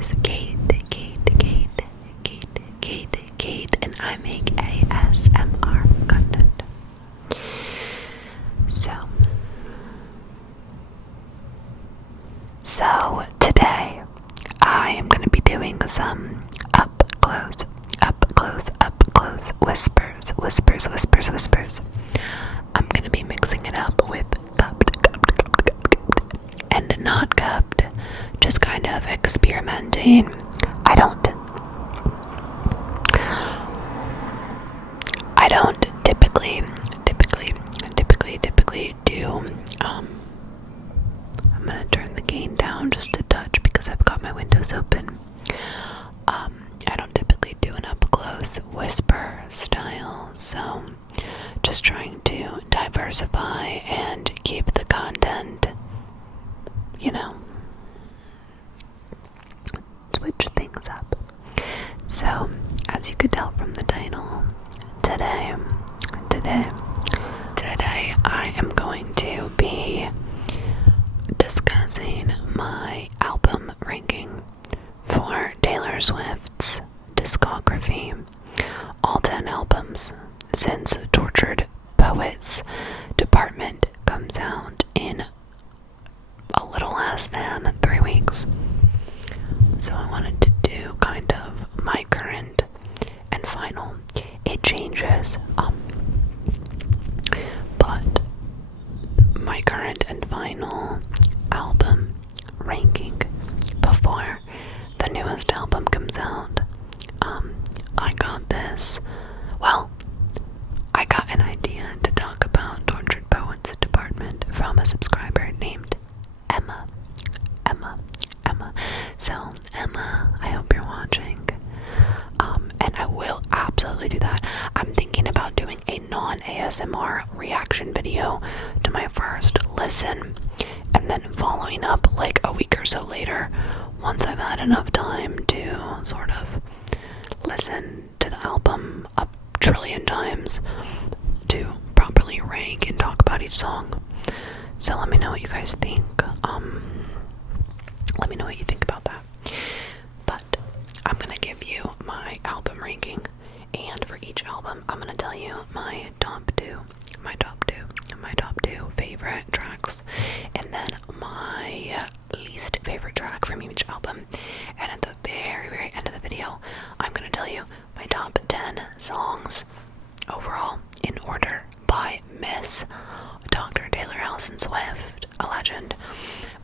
is Kate, and I make ASMR content. So today I am going to be doing some up close whispers. I'm going to be mixing it up with cupped and not cupped, just kind of experimenting. I don't typically do, I'm gonna turn the gain down just a touch because I've got my windows open. I don't typically do an up close whisper style, so just trying to diversify and keep the content, switch things up. So, as you could tell from the title, today I am going to be discussing my album ranking for Taylor Swift's discography, all 10 albums since Tortured Poets Department comes out in a little less than 3 weeks. So I wanted to do kind of my current and final. It changes, but my current and final album ranking before the newest album comes out. I got an idea to talk about Tortured Poets Department from a subscriber named Emma. So, Emma, I hope you're watching. And I will absolutely do that. I'm thinking about doing a non-ASMR reaction video to my first listen, and then following up like a week or so later, once I've had enough time to sort of listen to the album a trillion times to properly rank and talk about each song. So let me know what you guys think. Let me know what you think about that. But I'm gonna give you my album ranking, and for each album I'm gonna tell you my top two favorite tracks, and then my least favorite track from each album. And at the very end of the video, I'm gonna tell you my top 10 songs overall in order by Miss Dr. Taylor Allison Swift, a legend.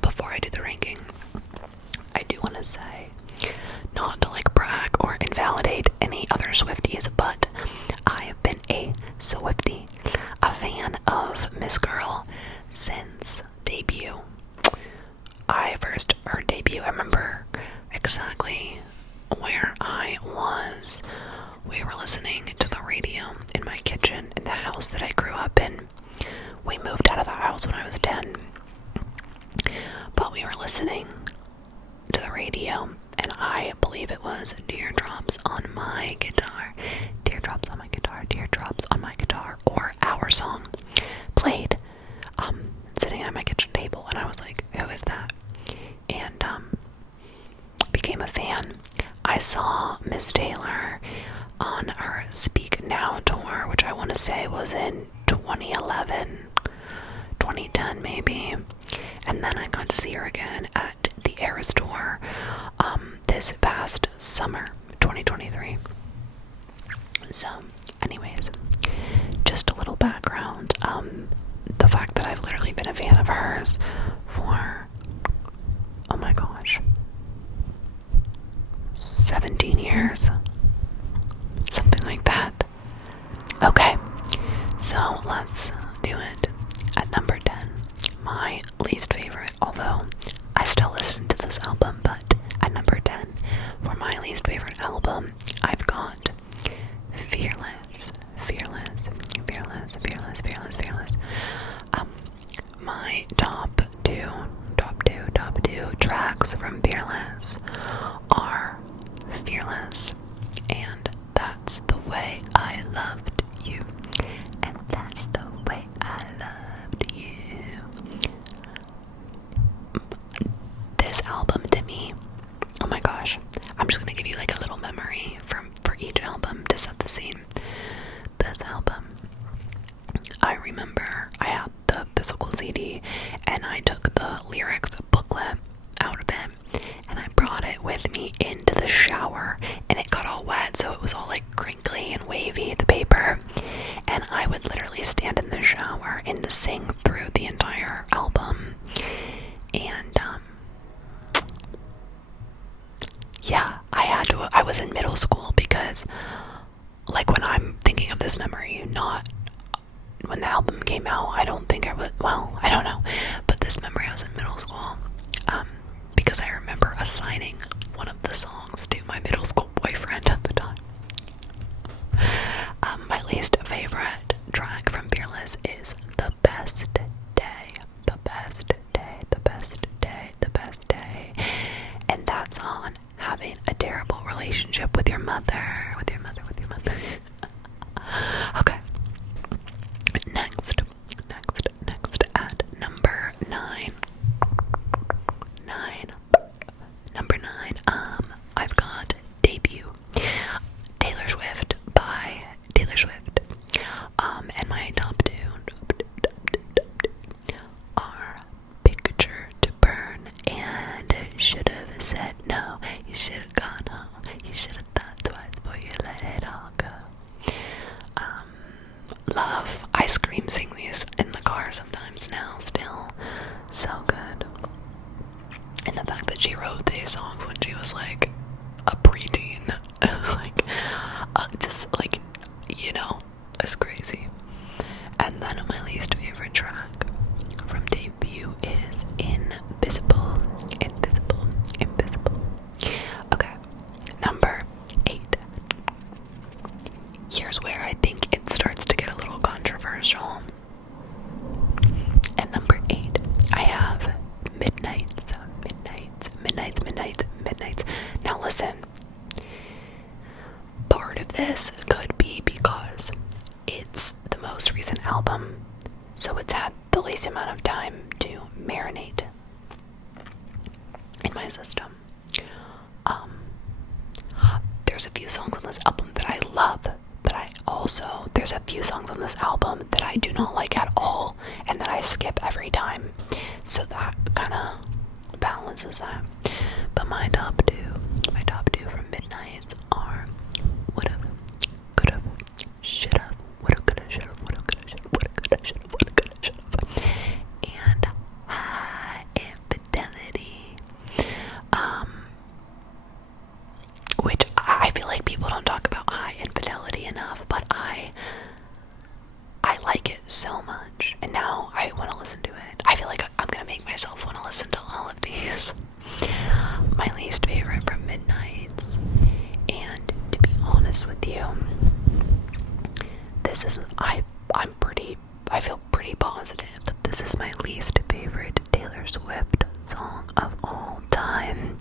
Before I do the ranking, I do want to say, not to brag or invalidate any other Swifties, but I have been a Swiftie, a fan of Miss Girl since debut. I first heard debut, I remember exactly where I was. We were listening to the radio in my kitchen in the house that I grew up in. We moved out of the house when I was 10, but we were listening to the radio, and I believe it was Teardrops on My Guitar, or Our Song played, sitting at my kitchen table, and I was like, who is that? And became a fan. I saw Miss Taylor on her Speak Now tour, which I want to say was in 2011, 2010 maybe, and then I got to see her again at the Eras tour this past summer, 2023. So anyways, just a little background. The fact that I've literally been a fan of hers for, oh my gosh, 17 years, something like that. Okay, so let's do it. At number 10, my least favorite, although I still listen to this album, but at number 10, for my least favorite album, I've got Fearless. My top two tracks from Fearless are Fearless and That's the Way I Loved You, and That's the Way I Loved You. This album to me, oh my gosh, scene. This album, I remember I had the physical CD and I took the lyrics booklet out of it and I brought it with me into the shower, and it got all wet, so it was all like crinkly and wavy, the paper, and I would literally stand in the shower and sing through the entire album. And yeah, I was in middle school, because like when I'm thinking of this memory, not when the album came out, I don't think I was, well, I don't know, but this memory, I was in middle school, because I remember assigning one of the songs to my middle school boyfriend at the time. My least favorite track from Fearless is The Best Day, The Best Day, The Best Day, The Best Day, and that's on having a terrible relationship with your mother, with your mother. Okay. Next at number 9. Number 9, I've got Debut, Taylor Swift by Taylor Swift. And my top two are Picture to Burn and Should've Said No. You should've gone home. You should've thought twice before you let it all go. Love. I sing these in the car sometimes now, still. So good. And the fact that she wrote these songs when she was like a preteen, like, just like, you know, it's crazy. And then my least favorite track from Debut is Invisible. Okay, number 8. Here's where I think it starts to get a little controversial. At number 8, I have Midnights. Now listen, part of this could be because it's the most recent album, so it's had the least amount of time to marinate in my system. There's a few songs on this album that I love, but there's a few songs on this album that I do not like at all and that I skip every time, so that kind of balances that. But my top two from Midnights are Would've, Could've, Should've, Would've, Could've, Should've, Would've, Could've, Should've, Would've, Could've, Should've, Would've, Could've, Should've, and High Infidelity, which I feel like people don't talk about High Infidelity enough, but I like it so much, and now I want to listen to it. I feel like I'm gonna make myself want to listen to all of these. My least favorite from Midnights, and to be honest with you, this is, I feel pretty positive that this is my least favorite Taylor Swift song of all time,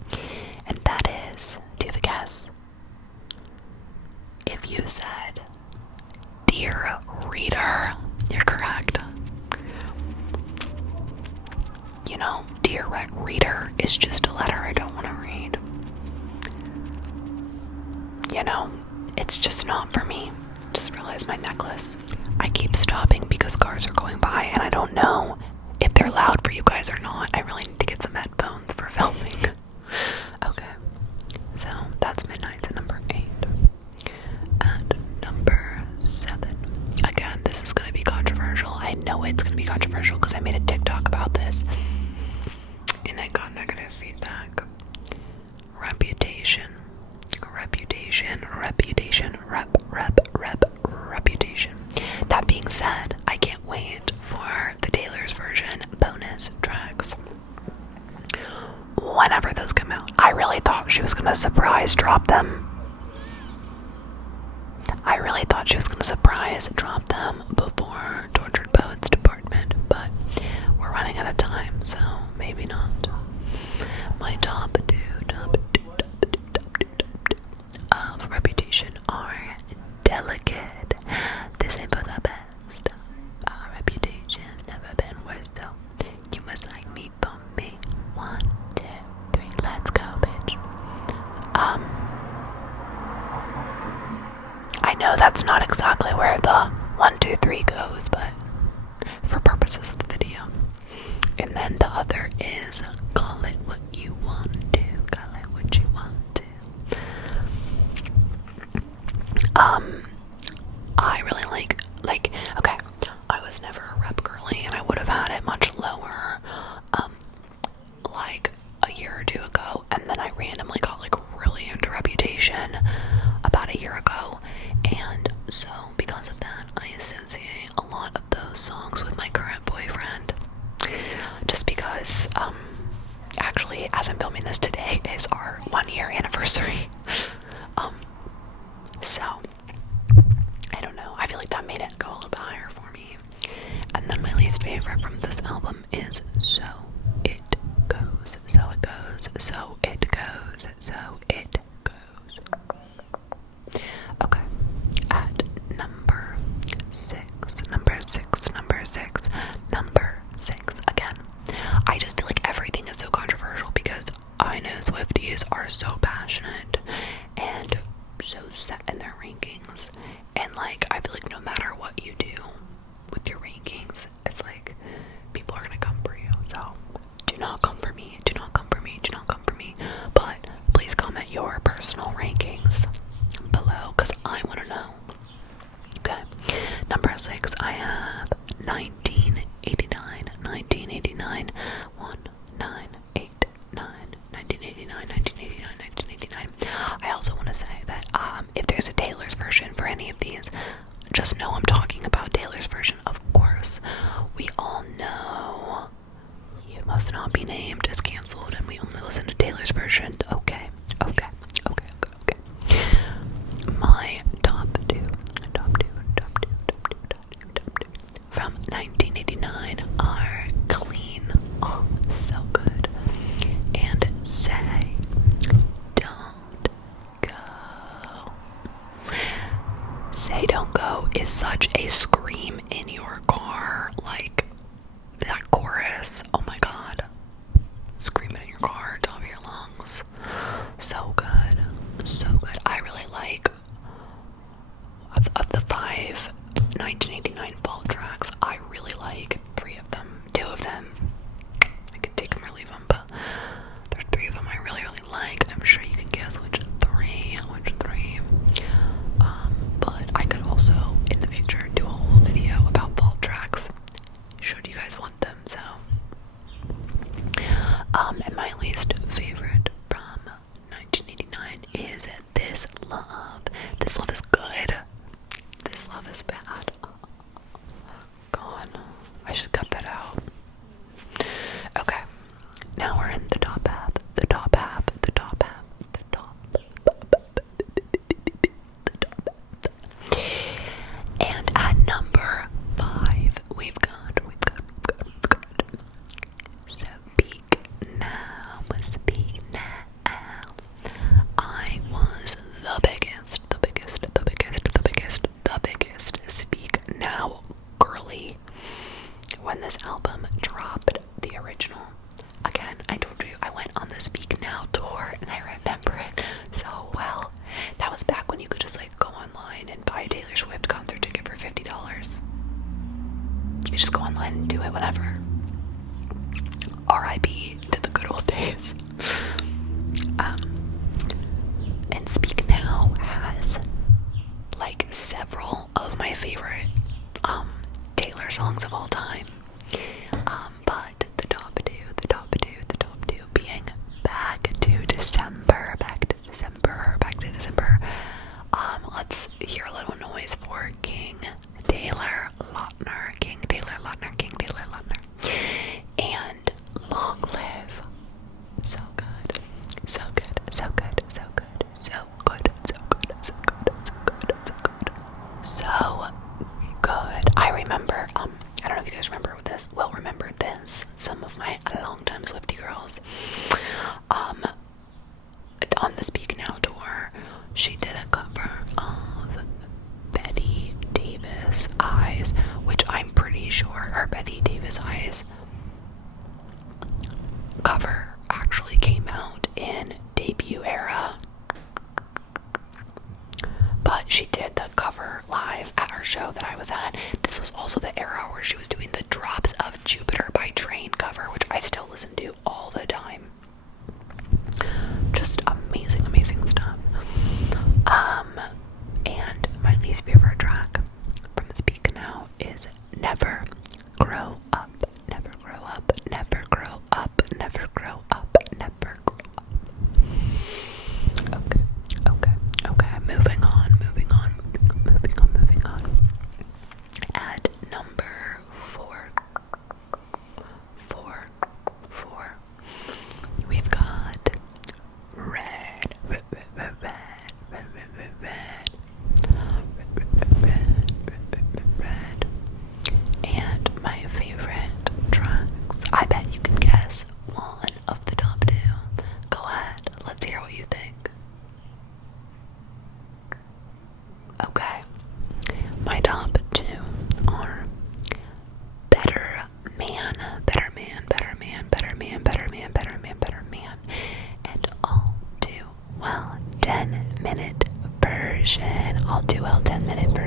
and that is, do you have a guess? If you said Dear Reader, you're correct. You know, Dear Reader is just a letter I don't want to read. You know, it's just not for me. Just realized my necklace. I keep stopping because cars are going by, and I don't know if they're loud for you guys or not. I really need to get some headphones for filming. Okay, so that's Midnights at number 8. At number 7, again, this is going to be controversial. I know it's going to be controversial because I made a TikTok about this and I got negative feedback. Reputation. That being said, I can't wait for the Taylor's version bonus tracks whenever those come out. I really thought she was going to surprise drop them before Tortured Poets Department, but we're running out of time, so maybe not. My top two of Reputation are Delicate. This ain't for the best. Our reputation's never been worse, so you must like me for me. 1, 2, 3, let's go, bitch. I know that's not exactly where the 1, 2, 3 goes, but for purposes of the video. And then the other is call it what you want to. Call it what you want to. I really like, okay, I was never a rep girly, and I would have had it much lower, like a year or two ago, and then I randomly got like really into Reputation about a year ago, and so because of that, I associate a lot of those songs with my current boyfriend, just because, actually, as I'm filming this today, is our 1-year anniversary, so, I don't know, I feel like that made it go a little bit higher for me. And then my least favorite from this album is So It Goes, So It Goes, So It Goes, So It Goes. Okay, at number 6, again, I just feel like everything is so controversial because I know Swifties are so passionate and so set in their rankings, and like I feel like no matter what you do with your rankings, it's like people are gonna come for you. So do not come for me, do not come for me, do not come for me, but please comment your personal rankings below because I want to know. Okay, number 6, I have 1989, 1989, 1989. I also want to say that if there's a Taylor's version for any of these, just know I'm talking about Taylor's version, of course. We all know You Must Not Be Named is cancelled and we only listen to Taylor's version. Okay. My top two from 1989 are Clean, oh, so good, and Say Don't Go. Say Don't Go is such a scream in your car, like that chorus, oh my god, screaming in your car, top of your lungs, so good, so good. I really like, of the 5 1989 vault tracks, I really like 3 of them. 2 of them, I could take them or leave them, but there's 3 of them I really like. I'm sure you can guess which 3. But I could also, in the future, do a whole video about vault tracks, should you guys want them, so. And my least favorite from 1989 is This Love. This Love is good. This Love is bad. God, I should cut that out. Okay, now we're in the top half. And at number 5, we've got Speak Now. I was the biggest Speak Now girly when this album dropped, the original. Again, I told you I went on the Speak Now tour and I remember it so well. That was back when you could just like go online and buy a Taylor Swift concert ticket for $50. You could just go online and do it whenever. R.I.P. to the good old days. And Speak Now has like several of my favorite Taylor songs of all time. But the top two being Back to December. Let's hear a little noise for King Taylor Lautner. And Long Live. So good. I remember, I don't know if you guys remember this, will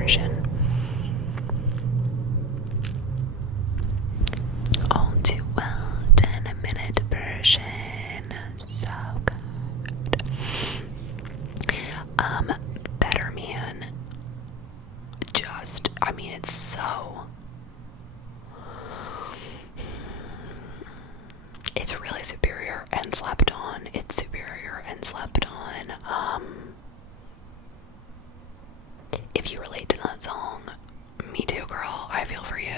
version. All too well, 10-minute version. So good. Better Man. Just, I mean, it's so. It's really superior and slept on. It's superior and slept on. If you relate to that song, me too, girl. I feel for you.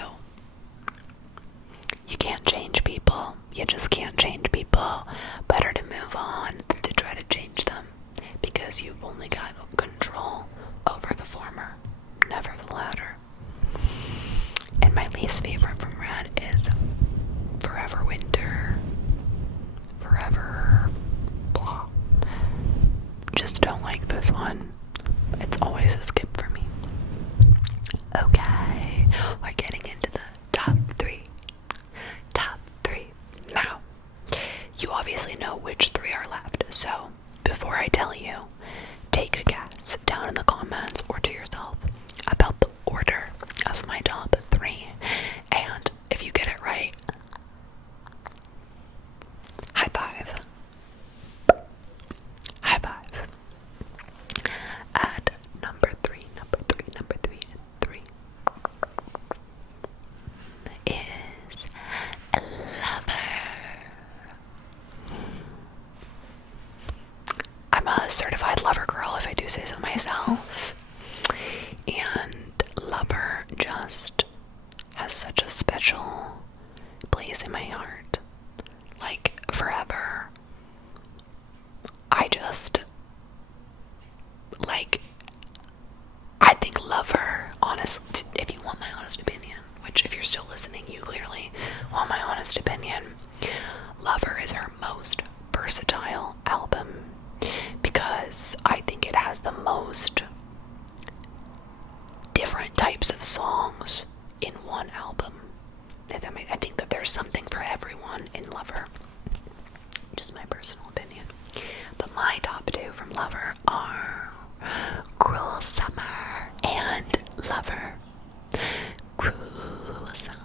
You can't change people. You just can't change people. Better to move on than to try to change them, because you've only got control over the former, never the latter. And my least favorite from Red is Forever Winter. Forever blah. Just don't like this one. It's always a skip for me. Okay, we're getting into the top three. Top three. Now, you obviously know which three are left, so before I tell you, take a guess down in the comments or to yourself about the order of my top three. And if you get it right, high five. High five. At number three is Lover. I'm a certified Lover girl, if I do say so myself. And Lover just has such a special place in my heart. Like, forever. I just, like, I think Lover, honestly, if you want my honest opinion, which if you're still listening, you clearly want my honest opinion, Lover is her most versatile album, because I think it has the most different types of songs in one album. I think that there's something for everyone in Lover. Just my personal opinion. But my top two from Lover are Cruel Summer and Lover. Cruel Summer.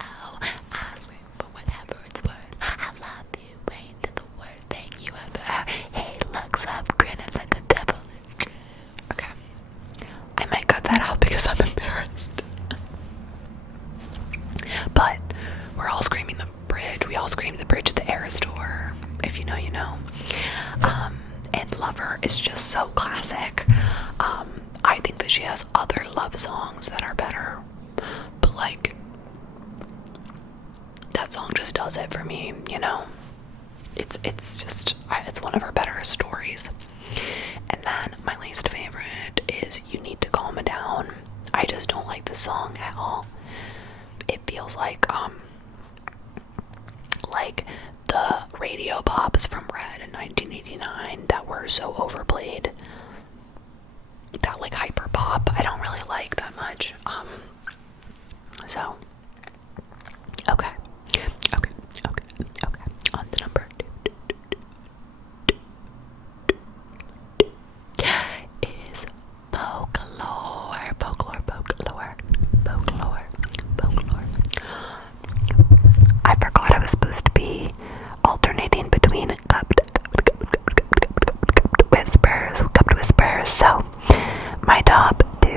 Oh, I scream for whatever it's worth. I love you, ain't the worst thing you ever heard. Hey, looks up, grinning like the devil is good. Okay. I might cut that out because I'm embarrassed. But we're all screaming the bridge. We all screamed the bridge at the Eras tour. If you know, you know. And Lover is just so classic. I think that she has other love songs that are better, but like, that song just does it for me, you know. It's just, it's one of her better stories. And then my least favorite is You Need to Calm Down. I just don't like the song at all. It feels like the radio pops from Red in 1989 that were so overplayed. That like hyper pop, I don't really like that much. So okay. On to number two is Folklore. I forgot I was supposed to be alternating between cupped whispers. So my top two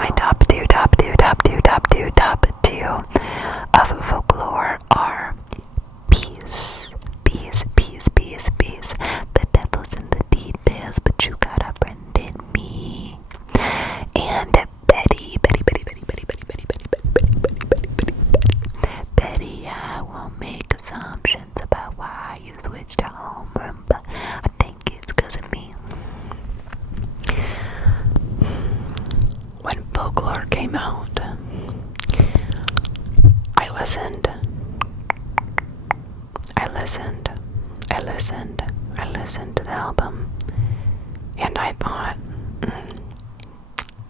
of Folklore are Peace. The devil's in the details, but you got a friend in me. And Betty, I won't make assumptions about why you switched to homeroom, but I think it's 'cause of me. When Folklore came out, I listened to the album, and I thought,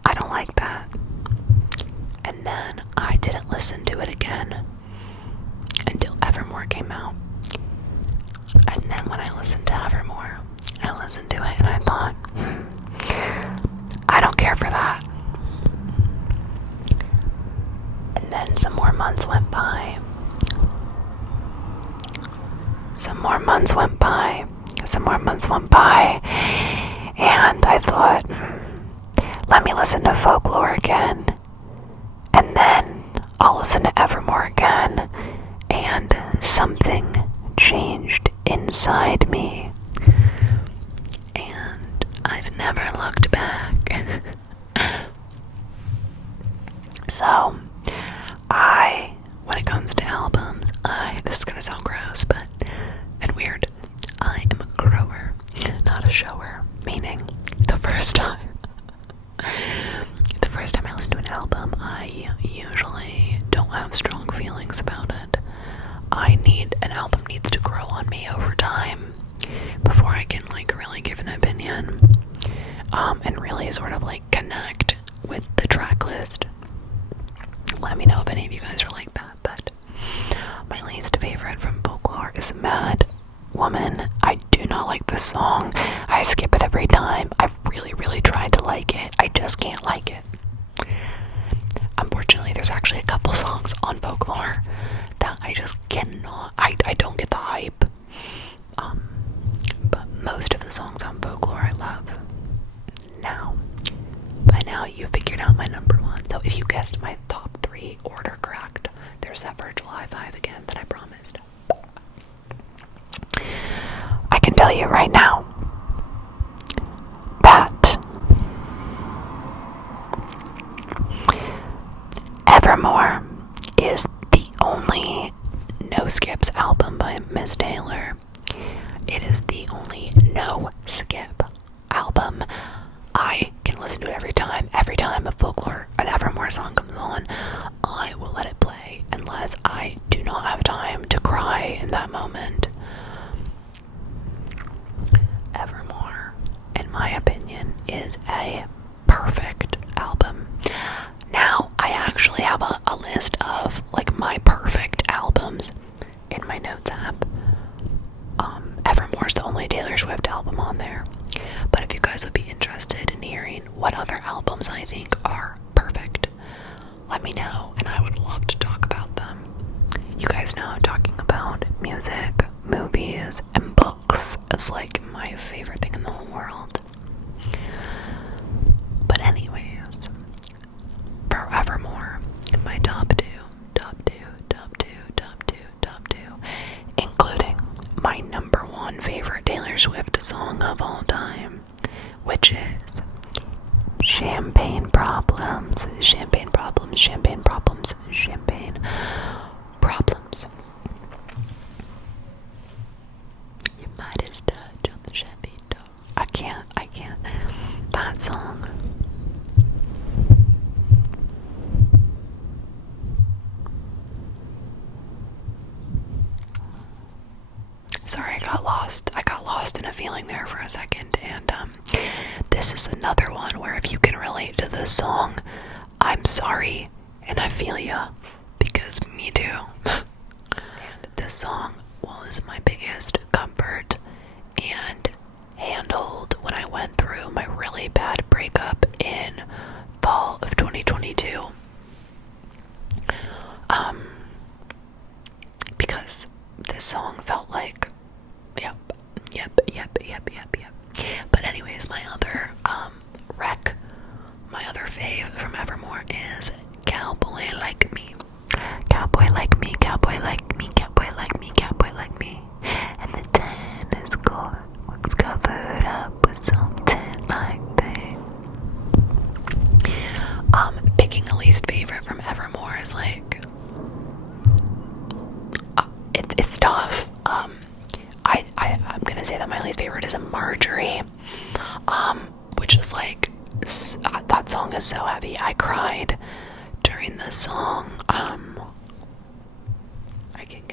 I don't like that. And then I didn't listen to it again until Evermore came out. And then when I listened to Evermore, I listened to it and I thought, I don't care for that. months went by. And I thought, let me listen to Folklore again. And then I'll listen to Evermore again. And something changed inside me. And I've never looked back. So, when it comes to albums, this is gonna sound gross, and weird, I am a grower, not a shower, meaning the first time I listen to an album, I usually don't have strong feelings about it. An album needs to grow on me over time before I can, really give an opinion, and really sort of, connect with the track list. Let me know if any of you guys are like that, but my least favorite from Folklore is Mad Woman. I do not like this song. I skip it every time. I've really, really tried to like it. I just can't like it. Unfortunately, there's actually a couple songs on Folklore that I just cannot, I don't get the hype. But most of the songs on Folklore I love. Now, by now you figured out my number one. So if you guessed my top 3 order correct, there's that virtual high five again that I promised. I can tell you right now that Evermore is the only no skips album by Miss Taylor. It is the only no skip album. I can listen to it every time. Every time a Folklore, an Evermore song comes on, I will let it play unless I do not have time to cry in that moment. Evermore, in my opinion, is a perfect album. Now, I actually have a list of my perfect albums in my notes app. Evermore's the only Taylor Swift album on there. But if you guys would be interested in hearing what other albums I think are perfect, let me know, and I would love to talk about them. You guys know talking about music, movies, and books is my favorite thing in the whole world. But anyways, for Evermore, my top two, including my number one favorite Taylor Swift song of all time, which is Champagne Problems. You might as touch on the champagne top. I can't. That song. Sorry, I got lost in a feeling there for a second, and this is another one where if you can relate to this song, I'm sorry, and I feel ya, because me too. And this song was my biggest comfort and handhold when I went through my really bad breakup in fall of 2022. Because this song felt like, yep. But anyways, my other my other fave from Evermore is Cowboy Like Me. Cowboy like me, cowboy like me, cowboy like me, cowboy like me. And the tan is gone, looks covered up with something like that. Picking a least favorite from Evermore is it's tough. I'm gonna say that my least favorite is a Marjorie, which is that song is so heavy. I cried during this song. I'm getting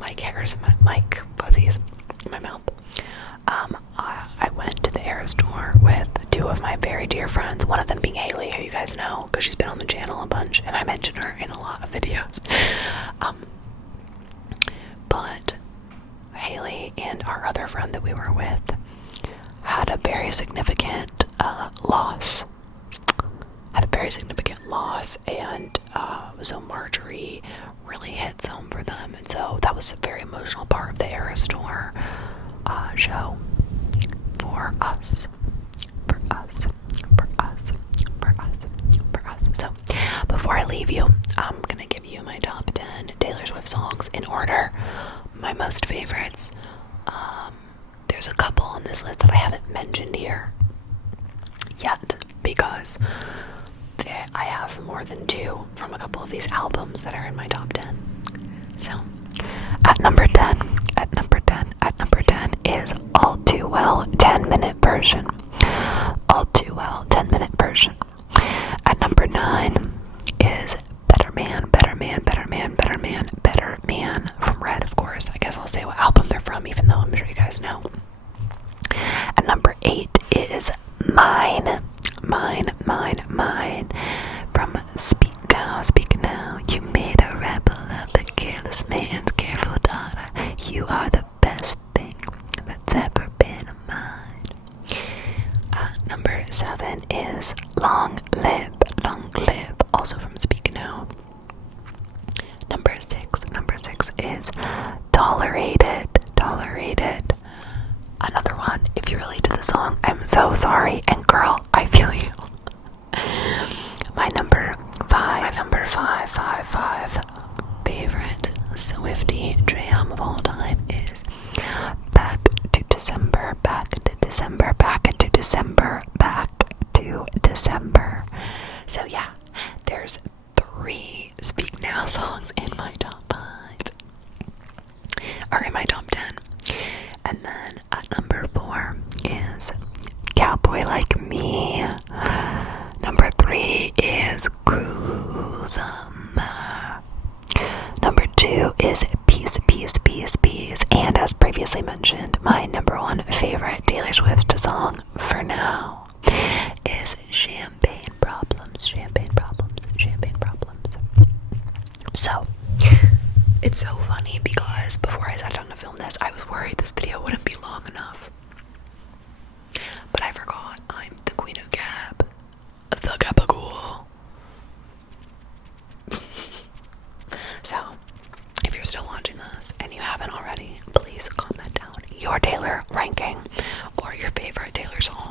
mic hairs, mic fuzzies in my mouth. I went to the Air store with 2 of my very dear friends, one of them being Haley, who you guys know because she's been on the channel a bunch, and I mention her in a lot of videos. But Haley and our other friend that we were with had a very significant loss. loss, and so Marjorie really hits home for them, and so that was a very emotional part of the Eras Tour show for us. For us. For us. For us. For us. So, before I leave you, I'm gonna give you my top 10 Taylor Swift songs in order. My most favorites. There's a couple on this list that I haven't mentioned here yet because I have more than 2 from a couple of these albums that are in my top 10. So, at number 10 is All Too Well 10-minute version. All Too Well 10-minute version. At number 9 is Better Man from Red, of course. I guess I'll say what album they're from, even though I'm sure you guys know. And number 8 is Mine from Speak Now. You made a rebel of the careless man's careful daughter. You are the best thing that's ever been mine. Number 7 is Long Live, also from Speak Now. Number 6 is Tolerated. Another one, if you relate to the song, I'm so sorry, and girl, I feel you. My number five favorite Swiftie jam of all time is Back to December. So yeah, there's 3 Speak Now songs in my top 5. Or in my top 10. And then at number 4 is Cowboy Like Me. Number 3 is Cruise. Number 2 is Peace. And as previously mentioned, my number 1 favorite Taylor Swift song for now is Champagne Problems. So, it's so funny because before I sat down to film this, I was worried this video wouldn't be long enough. But I forgot I'm the queen of Gab. The Gabagool. So, if you're still watching this and you haven't already, please comment down your Taylor ranking or your favorite Taylor song.